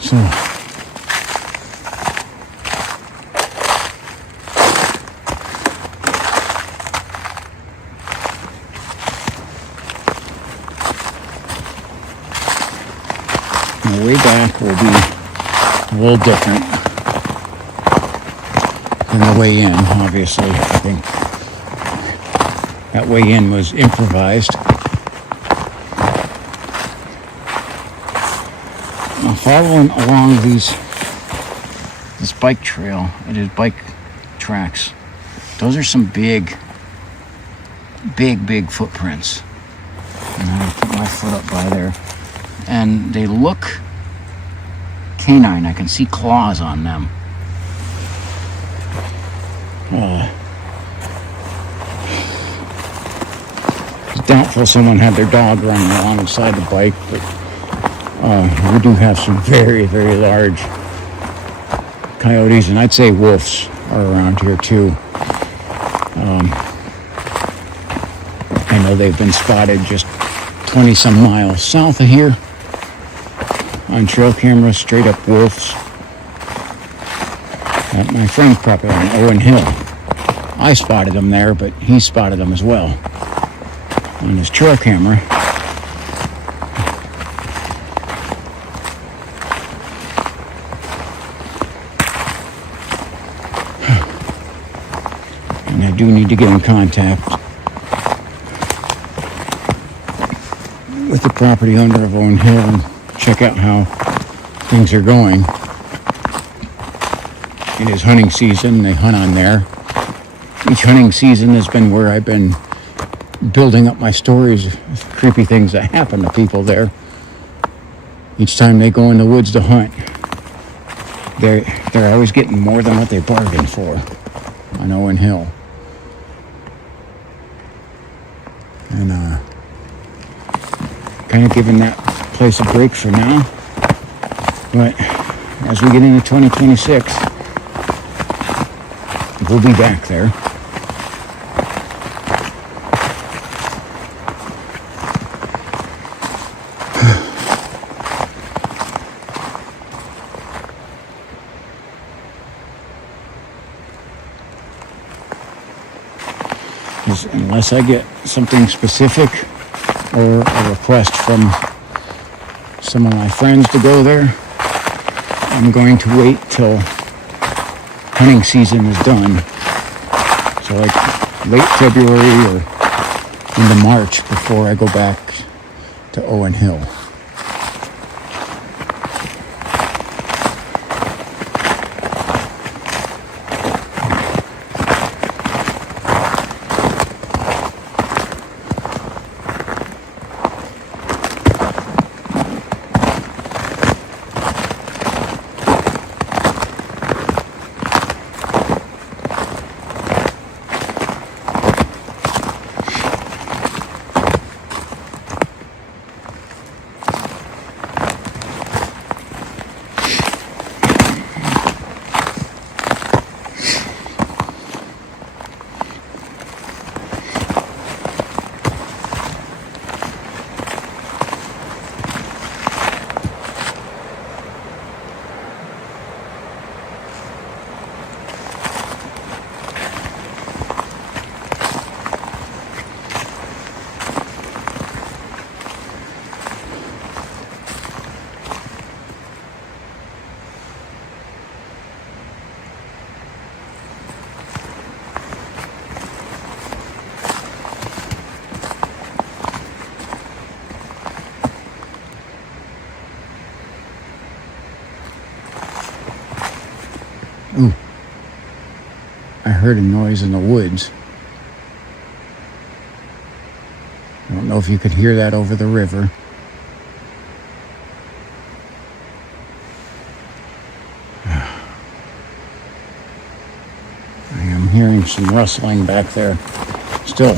So back will be a little different than the way in, obviously. I think that way in was improvised. I'm following along this bike trail. It is bike tracks. Those are some big footprints. And I'm going to put my foot up by there. And they look canine. I can see claws on them. It's doubtful someone had their dog running alongside the bike, but we do have some very, very large coyotes, and I'd say wolves are around here too. I know they've been spotted just 20 some miles south of here on trail cameras, straight up wolves. At my friend's property on Owen Hill. I spotted them there, but he spotted them as well on his trail camera. And I do need to get in contact with the property owner of Owen Hill and check out how things are going. It is hunting season. They hunt on there. Each hunting season has been where I've been building up my stories of creepy things that happen to people there. Each time they go in the woods to hunt, they're always getting more than what they bargained for on Owen Hill. And kind of giving that place a break for now. But as we get into 2026, we'll be back there. Unless I get something specific or a request from some of my friends to go there, I'm going to wait till hunting season is done. So like late February or into March before I go back to Owen Hill. Ooh, I heard a noise in the woods. I don't know if you could hear that over the river. I am hearing some rustling back there. Still,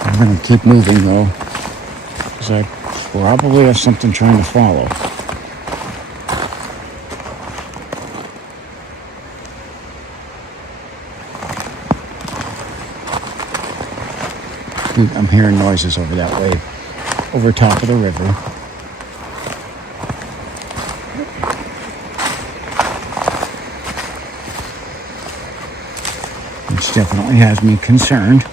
I'm going to keep moving though, because I probably have something trying to follow. I'm hearing noises over that way, over top of the river. Which definitely has me concerned.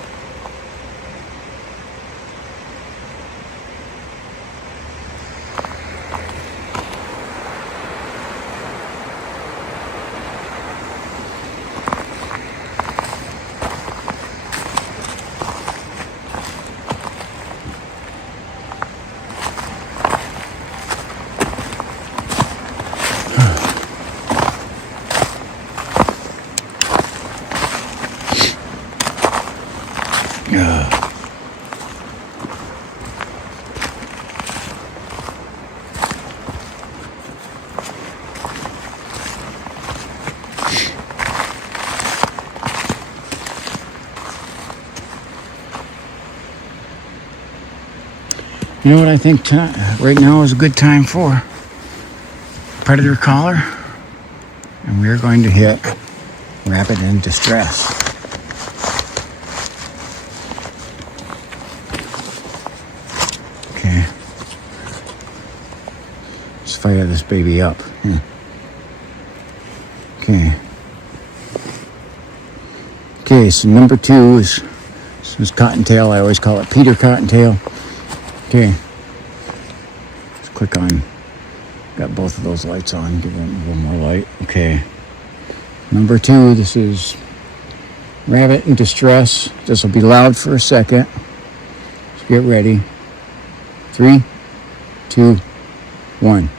You know what I think right now is a good time for? Predator collar. And we're going to hit rabbit in distress. Okay. Let's fire this baby up. Okay. Okay, so number 2 is cottontail. I always call it Peter Cottontail. Okay. Let's click on. Got both of those lights on. Give them a little more light. Okay. Number 2, this is rabbit in distress. This will be loud for a second. So get ready. 3, 2, 1.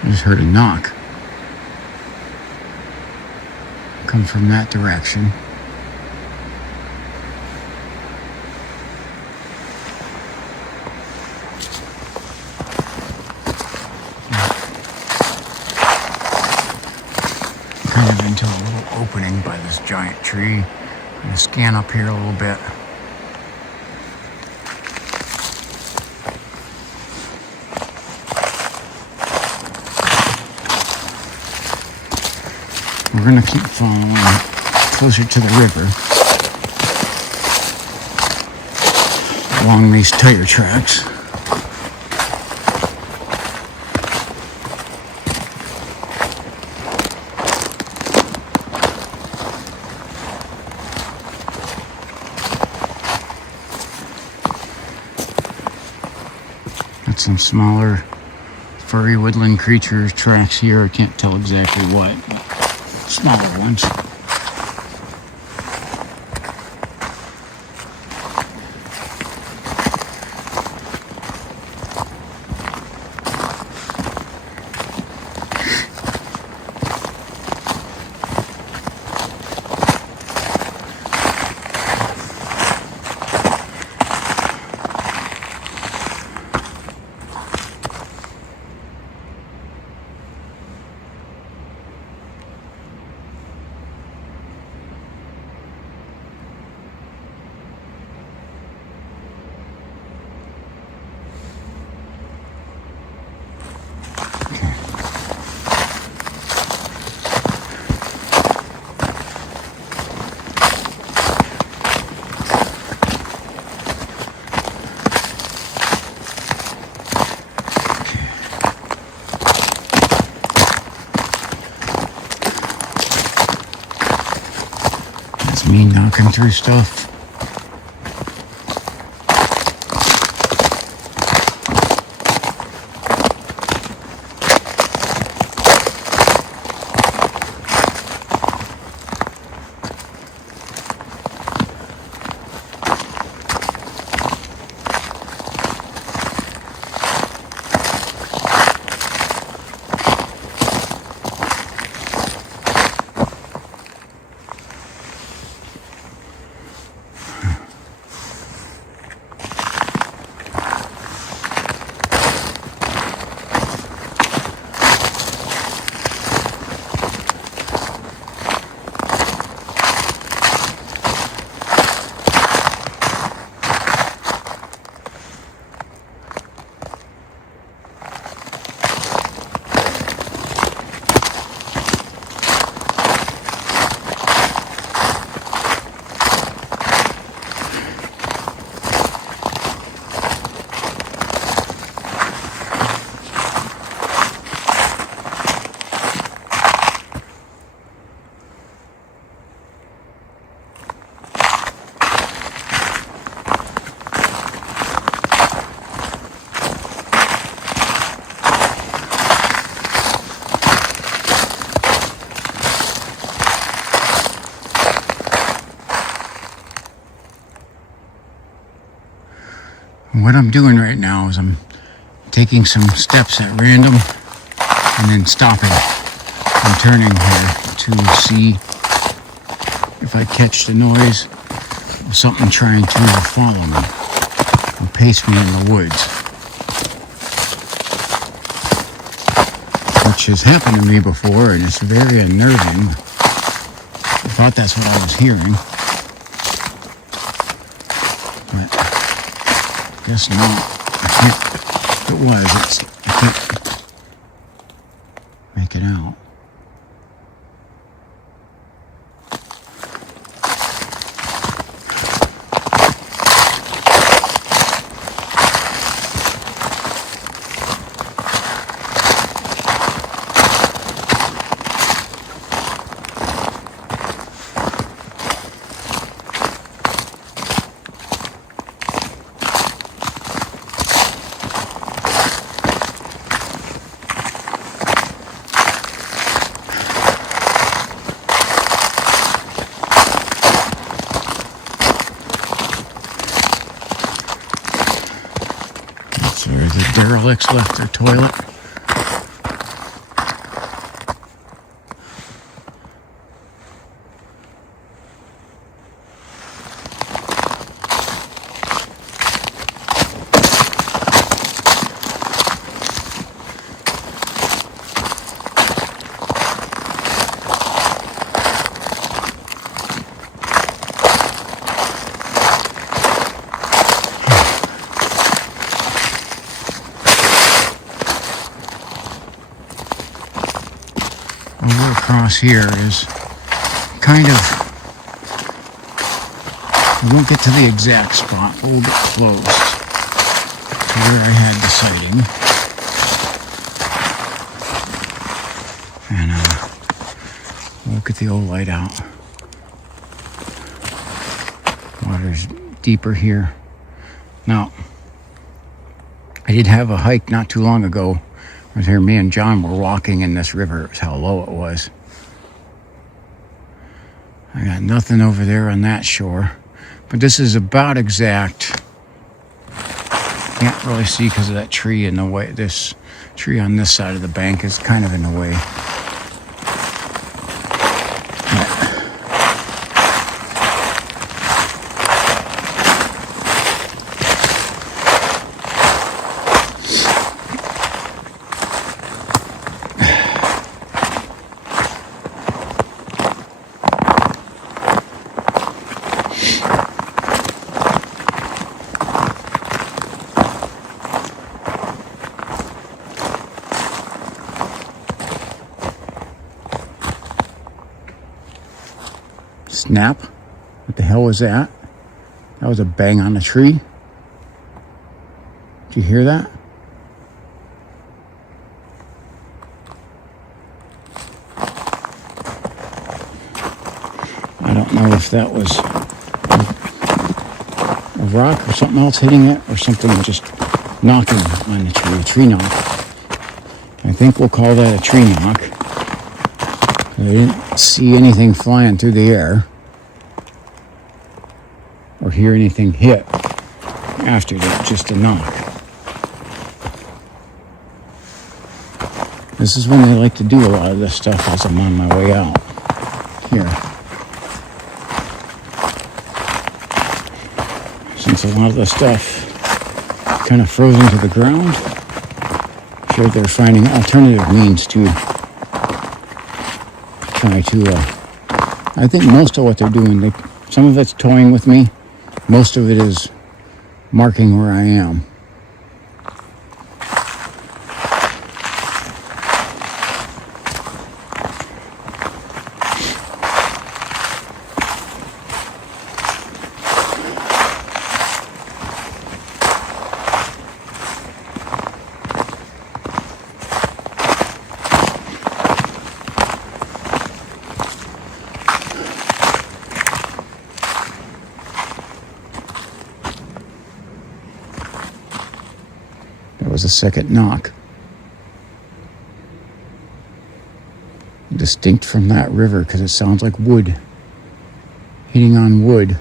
I just heard a knock come from that direction. Kind of into a little opening by this giant tree. I'm going to scan up here a little bit. We're going to keep following closer to the river along these tire tracks. Got some smaller furry woodland creature tracks here. I can't tell exactly what. Smaller ones. Me knocking through stuff. What I'm doing right now is I'm taking some steps at random and then stopping and turning here to see if I catch the noise of something trying to follow me and pace me in the woods, which has happened to me before, and it's very unnerving. I thought that's what I was hearing, but I guess not. I can't. If it was, I can't make it out. So the derelicts left their toilet. Over across here is kind of, we won't get to the exact spot, but we'll get close to where I had the sighting. And we'll get the old light out. Water's deeper here. Now, I did have a hike not too long ago. I was here, me and John were walking in this river. It was how low it was. I got nothing over there on that shore, but this is about exact. Can't really see because of that tree in the way. This tree on this side of the bank is kind of in the way. Snap. What the hell was that? That was a bang on a tree. Did you hear that? I don't know if that was a rock or something else hitting it or something just knocking on the tree, a tree knock. I think we'll call that a tree knock. I didn't see anything flying through the air or hear anything hit after that, just a knock. This is when they like to do a lot of this stuff as I'm on my way out here. Since a lot of the stuff kind of frozen to the ground, I'm sure they're finding alternative means to try to, I think most of what they're doing, some of it's toying with me, most of it is marking where I am. There was a second knock. Distinct from that river because it sounds like wood hitting on wood.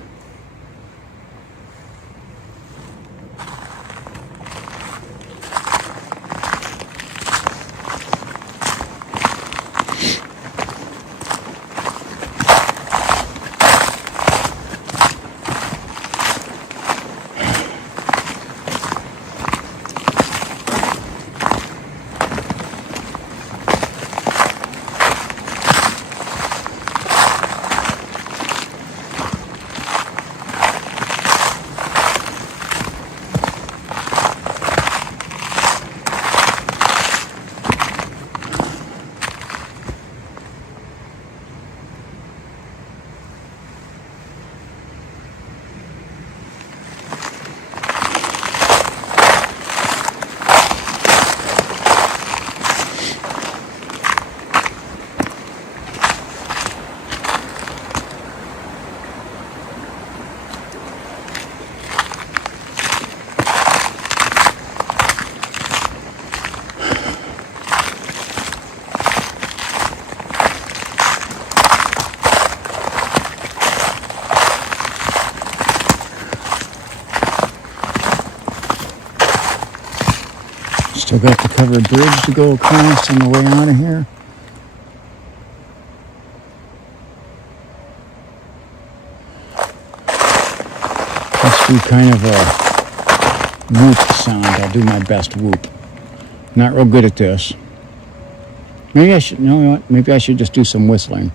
Still got the covered bridge to go across on the way out of here. Let's do kind of a whoop sound. I'll do my best whoop. Not real good at this. Maybe I should, you know what? Maybe I should just do some whistling.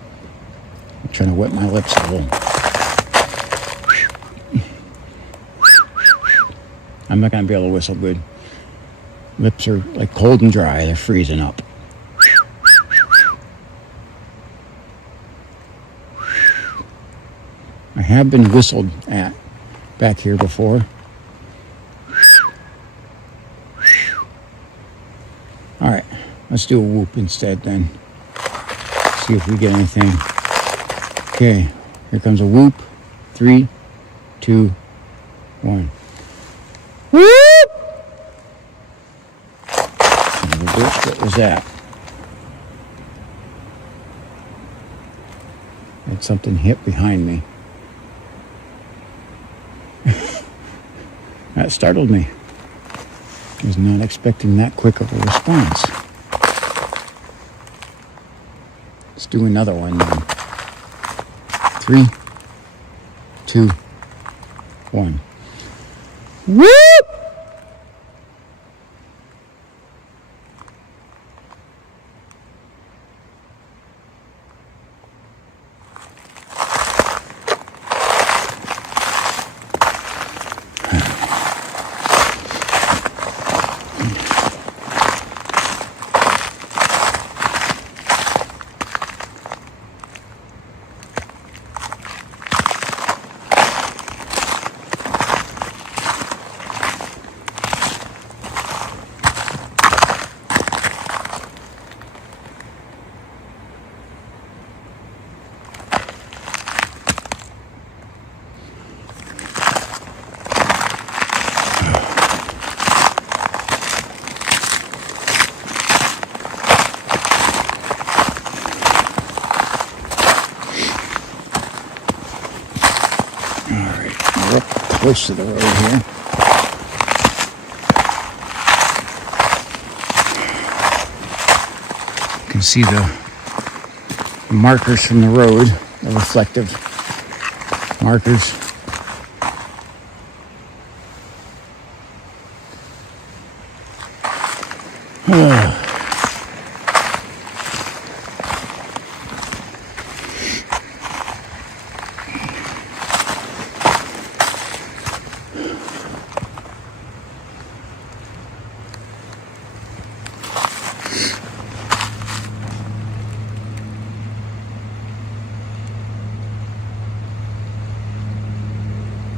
I'm trying to wet my lips a little. I'm not going to be able to whistle good. Lips are like cold and dry. They're freezing up. I have been whistled at back here before. All right, let's do a whoop instead then. See if we get anything. Okay, here comes a whoop. 3, 2, 1. Whoop! What was that? Had something hit behind me. That startled me. I was not expecting that quick of a response. Let's do another one then. 3, 2, 1. Whoop! Close to the road here. You can see the markers from the road, the reflective markers.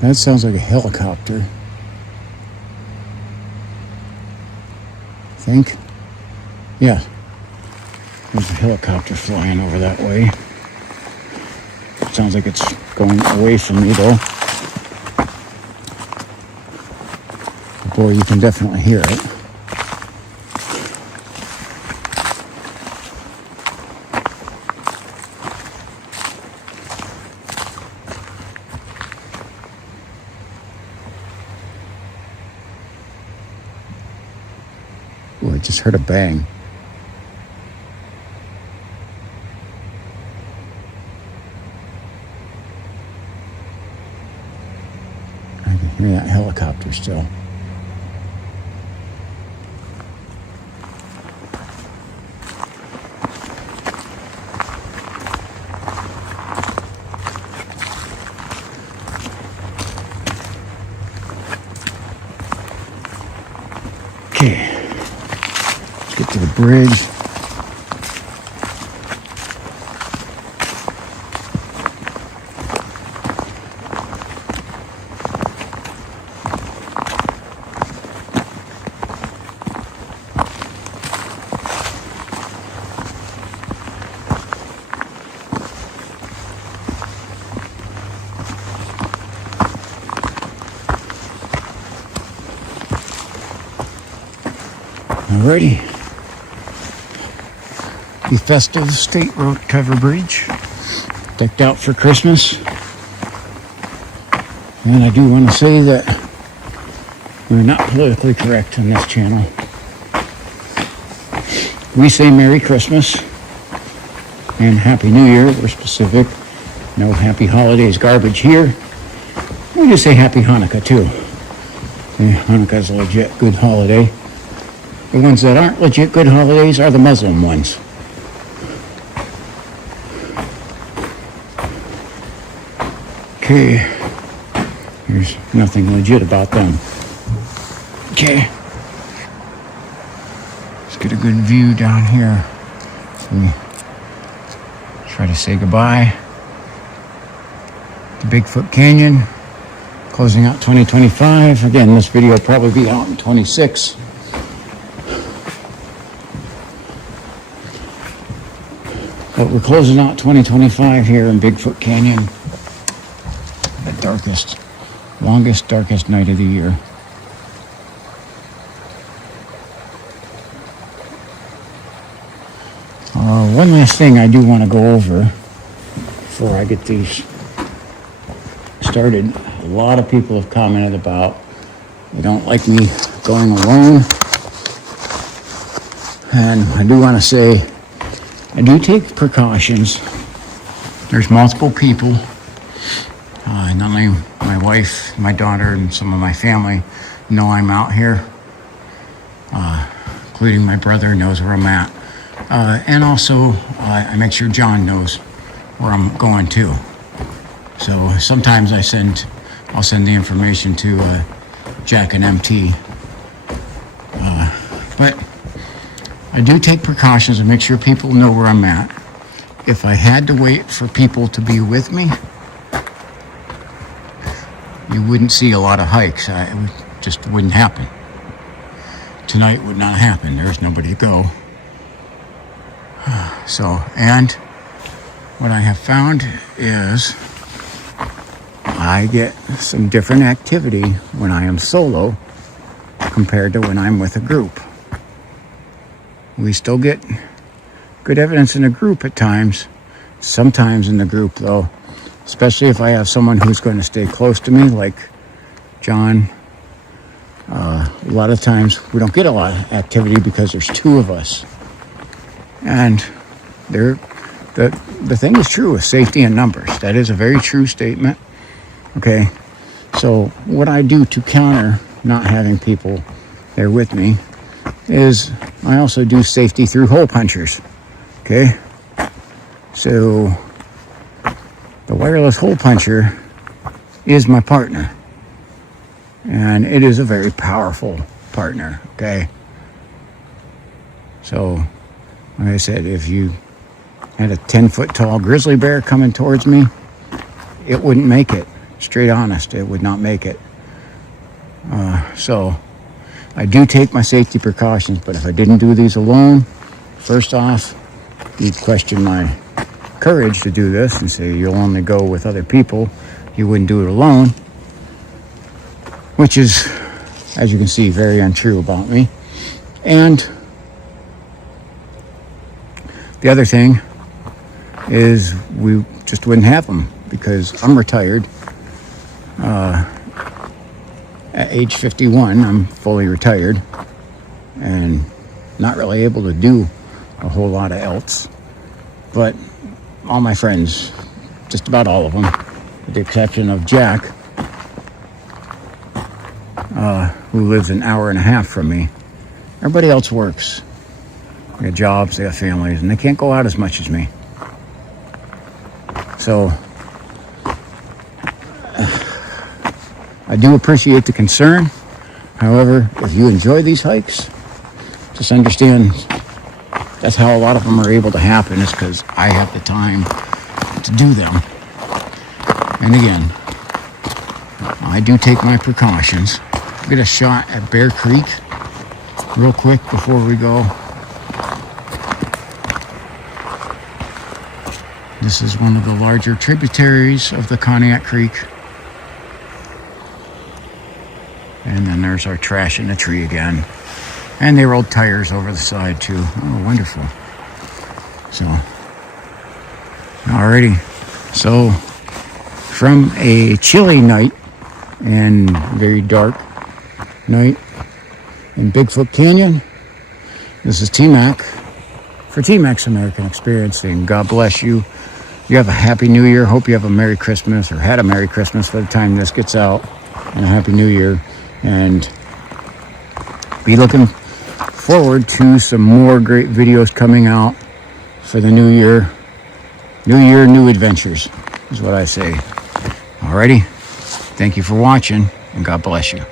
That sounds like a helicopter. I think. Yeah. There's a helicopter flying over that way. Sounds like it's going away from me though. Boy, you can definitely hear it. Oh, I just heard a bang. I can hear that helicopter still. Okay. Get to the bridge. Alrighty. The festive state road cover bridge, decked out for Christmas. And I do want to say that we're not politically correct on this channel. we say Merry Christmas and Happy New Year. We're specific. No Happy Holidays garbage here. We just say Happy Hanukkah too. Hanukkah's a legit good holiday. The ones that aren't legit good holidays are the Muslim ones. Okay, there's nothing legit about them. Okay, let's get a good view down here. We try to say goodbye to Bigfoot Canyon, closing out 2025. Again, this video will probably be out in 26. But we're closing out 2025 here in Bigfoot Canyon. The darkest, longest, darkest night of the year. One last thing I do want to go over before I get these started. A lot of people have commented about they don't like me going alone. And I do want to say I do take precautions. There's multiple people. Not only my wife, my daughter, and some of my family know I'm out here, including my brother knows where I'm at. And also, I make sure John knows where I'm going to. So sometimes I'll send the information to Jack and MT. But I do take precautions and make sure people know where I'm at. If I had to wait for people to be with me, you wouldn't see a lot of hikes. It just wouldn't happen. Tonight would not happen. There's nobody to go. So, and what I have found is I get some different activity when I am solo compared to when I'm with a group. We still get good evidence in a group at times. Sometimes in the group, though, especially if I have someone who's going to stay close to me, like John. A lot of times we don't get a lot of activity because there's two of us. And the thing is true with safety in numbers. That is a very true statement. Okay, so what I do to counter not having people there with me is I also do safety through hole punchers. Okay, so the wireless hole puncher is my partner, and it is a very powerful partner. Okay, so like I said, if you had a 10-foot tall grizzly bear coming towards me, it wouldn't make it. Straight honest, it would not make it. So I do take my safety precautions, but if I didn't do these alone, first off, you'd question my courage to do this and say you'll only go with other people. You wouldn't do it alone, which is, as you can see, very untrue about me. And the other thing is we just wouldn't have them because I'm retired. At age 51, I'm fully retired and not really able to do a whole lot of else. But all my friends, just about all of them, with the exception of Jack, who lives an hour and a half from me, everybody else works. They got jobs, they got families, and they can't go out as much as me. So I do appreciate the concern. However, if you enjoy these hikes, just understand that's how a lot of them are able to happen, is because I have the time to do them. And again, I do take my precautions. Get a shot at Bear Creek real quick before we go. This is one of the larger tributaries of the Cognac Creek. And then there's our trash in the tree again. And they rolled tires over the side too. Oh, wonderful. So, alrighty. So, from a chilly night and very dark night in Bigfoot Canyon, this is T-Mac for Team X American Experience, saying God bless you. You have a happy new year. Hope you have a Merry Christmas, or had a Merry Christmas by the time this gets out, and a Happy New Year. And be looking forward to some more great videos coming out for the new year. New year, new adventures is what I say. Alrighty. Thank you for watching, and God bless you.